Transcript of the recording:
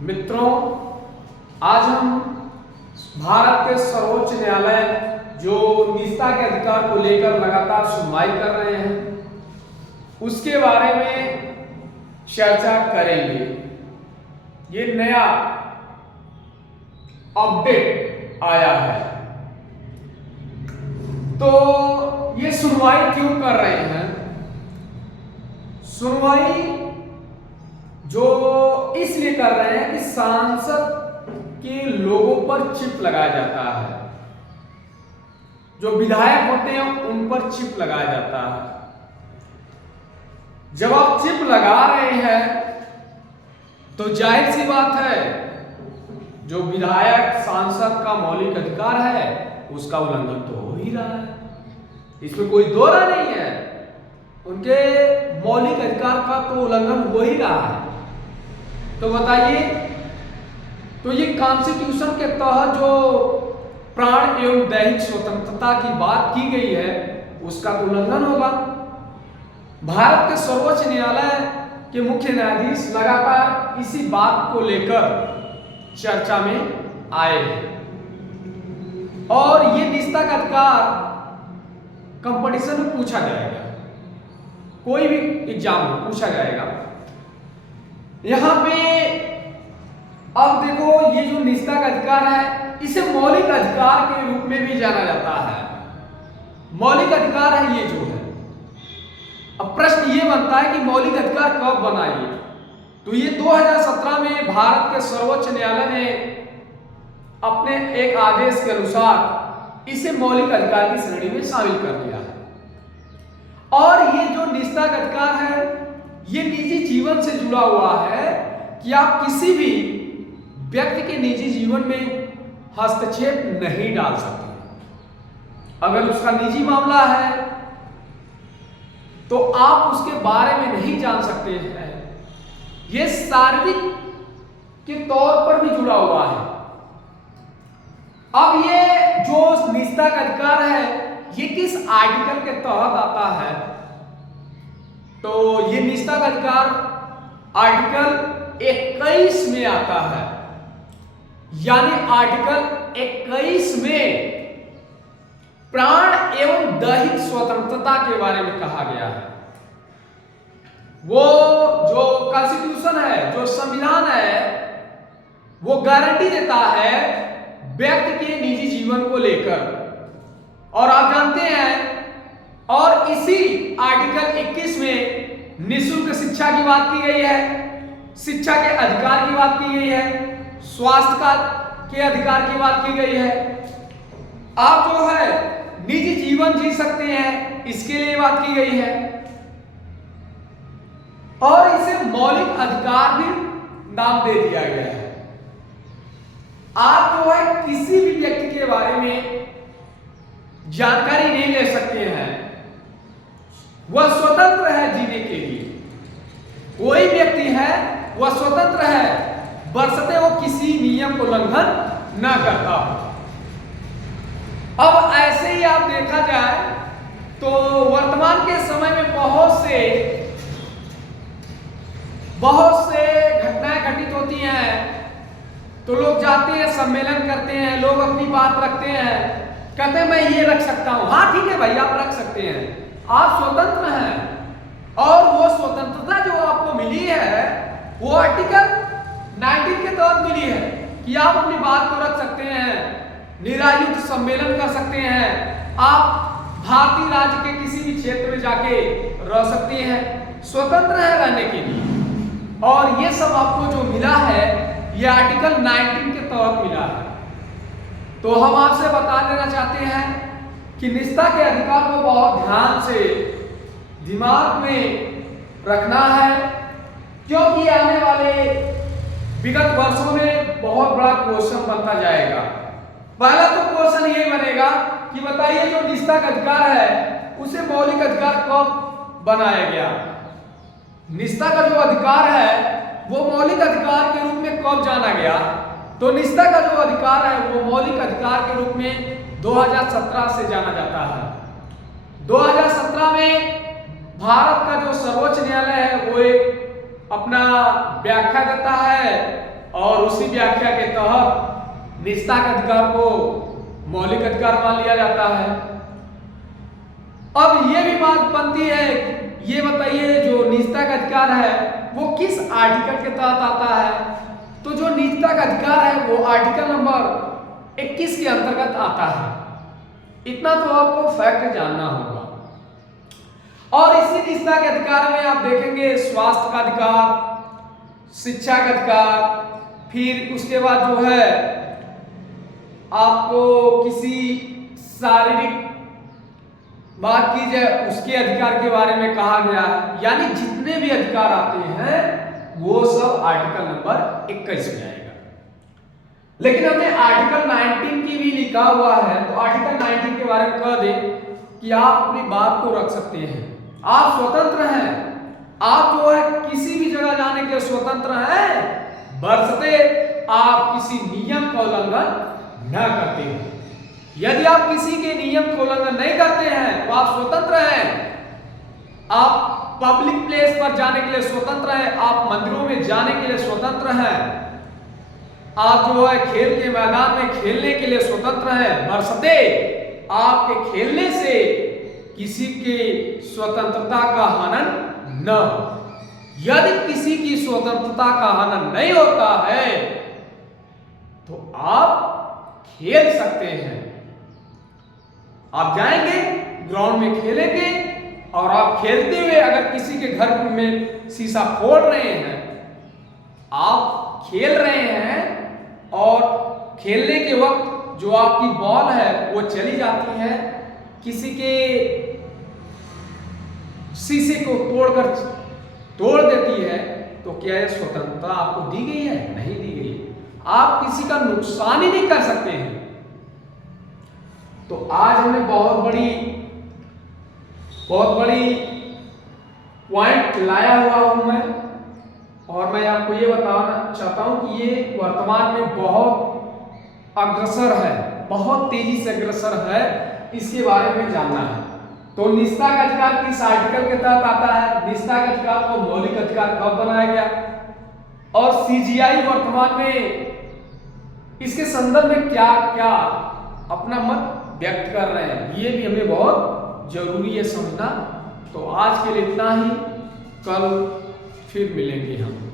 मित्रों, आज हम भारत के सर्वोच्च न्यायालय जो निजता के अधिकार को लेकर लगातार सुनवाई कर रहे हैं उसके बारे में चर्चा करेंगे। ये नया अपडेट आया है, तो ये सुनवाई क्यों कर रहे हैं? सुनवाई जो इसलिए कर रहे हैं कि सांसद के लोगों पर चिप लगाया जाता है, जो विधायक होते हैं उन पर चिप लगाया जाता है। जब आप चिप लगा रहे हैं तो जाहिर सी बात है जो विधायक सांसद का मौलिक अधिकार है उसका उल्लंघन तो हो ही रहा है, इसमें कोई दो राय नहीं है। उनके मौलिक अधिकार का तो उल्लंघन हो ही रहा है। तो बताइए, तो ये कॉन्स्टिट्यूशन के तहत जो प्राण एवं दैहिक स्वतंत्रता की बात की गई है उसका तो उल्लंघन होगा। भारत के सर्वोच्च न्यायालय के मुख्य न्यायाधीश लगातार इसी बात को लेकर चर्चा में आए हैं और ये निजता का अधिकार कंपटीशन में पूछा जाएगा, कोई भी एग्जाम में पूछा जाएगा। यहां पे अब देखो, ये जो निजता का अधिकार है इसे मौलिक अधिकार के रूप में भी जाना जाता है। मौलिक अधिकार है ये जो है। अब प्रश्न ये बनता है कि मौलिक अधिकार कब बना ये? तो ये 2017 में भारत के सर्वोच्च न्यायालय ने अपने एक आदेश के अनुसार इसे मौलिक अधिकार की श्रेणी में शामिल कर दिया है। और ये जो निजता का अधिकार है ये निजी जीवन से जुड़ा हुआ है कि आप किसी भी व्यक्ति के निजी जीवन में हस्तक्षेप नहीं डाल सकते। अगर उसका निजी मामला है तो आप उसके बारे में नहीं जान सकते हैं। यह शारीरिक के तौर पर भी जुड़ा हुआ है। अब ये जो निजता का अधिकार है ये किस आर्टिकल के तहत आता है? तो ये निजता का अधिकार आर्टिकल 21 में आता है, यानी आर्टिकल 21 में प्राण एवं दैहिक स्वतंत्रता के बारे में कहा गया है। वो जो कॉन्स्टिट्यूशन है, जो संविधान है, वो गारंटी देता है व्यक्ति के निजी जीवन को लेकर। और आप जानते हैं, और इसी आर्टिकल 21 में निःशुल्क शिक्षा की बात की गई है, शिक्षा के अधिकार की बात की गई है, स्वास्थ्य का के अधिकार की बात की गई है। आप जो है निजी जीवन जी सकते हैं इसके लिए बात की गई है। और इसे मौलिक अधिकार भी नाम दे दिया गया है। आप जो है किसी भी व्यक्ति के बारे में जानकारी नहीं ले सकते हैं, वह स्वतंत्र है जीने के लिए। कोई व्यक्ति है वह स्वतंत्र है बशर्ते वो किसी नियम को उल्लंघन न करता। अब ऐसे ही आप देखा जाए तो वर्तमान के समय में बहुत से घटनाएं घटित होती हैं। तो लोग जाते हैं, सम्मेलन करते हैं, लोग अपनी बात रखते हैं, कहते हैं मैं ये रख सकता हूं। हाँ ठीक है भाई, आप रख सकते हैं, आप स्वतंत्र हैं। और वो स्वतंत्रता जो आपको मिली है वो आर्टिकल 19 के तहत मिली है कि आप अपनी बात को रख सकते हैं, निरायुक्त सम्मेलन कर सकते हैं, आप भारतीय राज्य के किसी भी क्षेत्र में जाके रह सकते हैं, स्वतंत्र है रहने के लिए। और ये सब आपको जो मिला है ये आर्टिकल 19 के तहत मिला है। तो हम आपसे बता देना चाहते हैं कि निजता के अधिकार को बहुत ध्यान से दिमाग में रखना है, क्योंकि आने वाले विगत वर्षों में बहुत बड़ा क्वेश्चन बनता जाएगा। पहला तो क्वेश्चन ये बनेगा कि बताइए जो निजता का अधिकार है उसे मौलिक अधिकार कब बनाया गया? निजता का जो अधिकार है वो मौलिक अधिकार के रूप में कब जाना गया? तो निजता का जो अधिकार है वो मौलिक अधिकार के रूप में 2017 से जाना जाता है। 2017 में भारत का जो सर्वोच्च न्यायालय है वो एक अपना व्याख्या देता है और उसी व्याख्या के तहत निजता के अधिकार को मौलिक अधिकार मान लिया जाता है। अब ये भी बात बनती है, ये बताइए जो निजता का अधिकार है वो किस आर्टिकल के तहत आता है? तो जो निजता का अधिकार है वो आर्टिकल नंबर 21 के अंतर्गत आता है। इतना तो आपको फैक्ट जानना होगा। और इसी निजता के अधिकार में आप देखेंगे स्वास्थ्य का अधिकार, शिक्षा का अधिकार, फिर उसके बाद जो है आपको किसी शारीरिक बात की जाए उसके अधिकार के बारे में कहा गया है। यानी जितने भी अधिकार आते हैं वो सब आर्टिकल नंबर 21 में आएगा। लेकिन हमने आर्टिकल 19 की भी लिखा हुआ है, तो आर्टिकल 19 के बारे में कह दें कि आप अपनी बात को रख सकते हैं, आप स्वतंत्र हैं, आप जो है किसी भी जगह जाने के लिए स्वतंत्र हैं, बशर्ते आप किसी नियम का उल्लंघन न करते हो। यदि आप किसी के नियम का उल्लंघन नहीं करते हैं तो आप स्वतंत्र हैं। आप पब्लिक प्लेस पर जाने के लिए स्वतंत्र हैं, आप मंदिरों में जाने के लिए स्वतंत्र हैं, आप जो है खेल के मैदान में खेलने के लिए स्वतंत्र हैं, बशर्ते आपके खेलने से किसी की स्वतंत्रता का हनन न हो। यदि किसी की स्वतंत्रता का हनन नहीं होता है तो आप खेल सकते हैं। आप जाएंगे ग्राउंड में खेलेंगे और आप खेलते हुए अगर किसी के घर में शीशा फोड़ रहे हैं, आप खेल रहे हैं और खेलने के वक्त जो आपकी बॉल है वो चली जाती है, किसी के शीशे को तोड़ देती है, तो क्या यह स्वतंत्रता आपको दी गई है? नहीं दी गई। आप किसी का नुकसान ही नहीं कर सकते हैं। तो आज हमने बहुत बड़ी पॉइंट लाया हुआ हूं मैं, और मैं आपको ये बताना चाहता हूं कि ये वर्तमान में बहुत अग्रसर है, बहुत तेजी से अग्रसर है, इसके बारे में जानना है। तो निजता का अधिकार किस आर्टिकल के तहत आता है? निजता का अधिकार को मौलिक अधिकार कब बनाया गया? और सीजीआई वर्तमान में इसके संदर्भ में क्या क्या अपना मत व्यक्त कर रहे हैं, ये भी हमें बहुत जरूरी है समझना। तो आज के लिए इतना ही, कल फिर मिलेंगे हम।